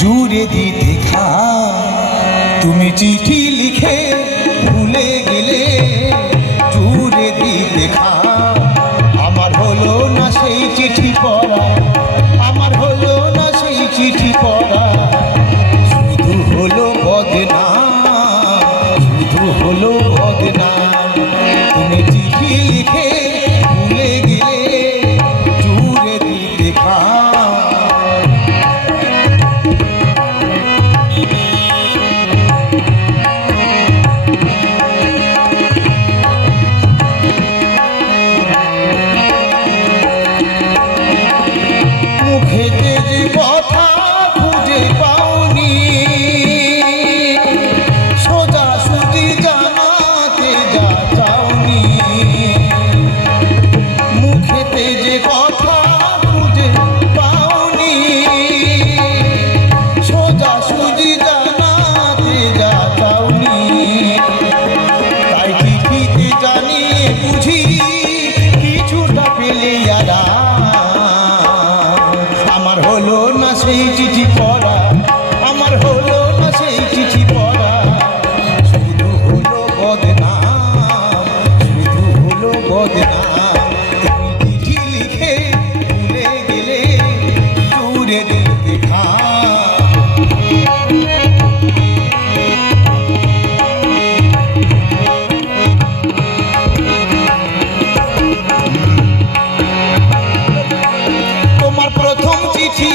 জুড়ে দিতে খা তুমি চিঠি লিখে ভুলে গেলে জুড়ে দিতে খা আমার হলো না সেই চিঠি পড়া আমার হলো না সেই চিঠি পড়া শুধু হলো বদনাম শুধু হলো বদনাম তুমি চিঠি লিখে ভুলে গেলে জুড়ে দিতে খা সেই চিঠি পড়া আমার হলো না সেই চিঠি পড়া শুধু হলো বদনাম শুধু হলো বদনাম তুমি চিঠি লিখে ভুলে গেলে জুড়ে দিতে খা তোমার প্রথম চিঠি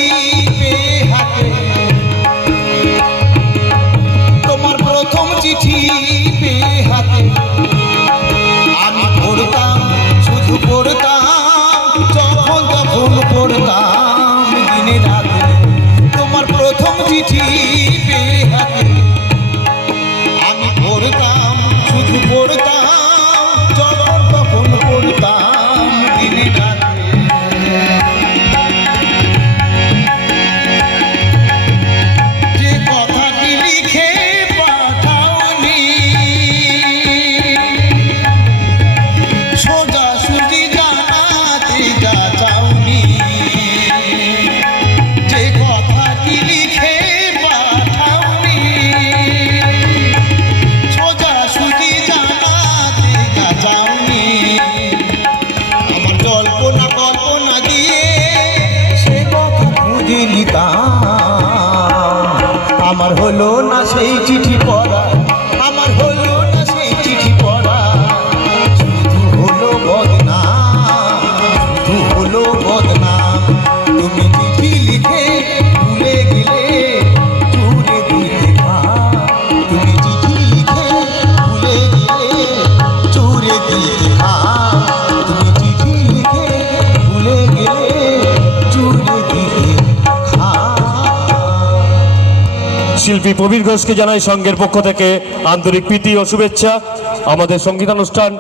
চিঠি পেয়ে হাতে আমি পড়তাম শুধু পড়তাম যখন তখন পড়তাম দিনে রাতে তোমার প্রথম চিঠি পেয়ে হাতে আমি পড়তাম শুধু পড়তাম যখন তখন পড়তাম দিনে রাতে যে কথাটি লিখে আমার হলো না সেই চিঠি পড়া আমার হলো না সেই চিঠি পড়া শুধু হলো বদনাম শুধু হলো বদনাম তুমি চিঠি লিখে ভুলে গেলে জুড়ে দিতে খা তুমি চিঠি লিখে ভুলে গেলে জুড়ে দিতে খা তুমি চিঠি লিখে ভুলে গেলে জুড়ে দিতে খা। শিল্পী প্রবীর ঘোষকে জানাই সংঘের পক্ষ থেকে আন্তরিক প্রীতি ও শুভেচ্ছা। আমাদের সঙ্গীতানুষ্ঠান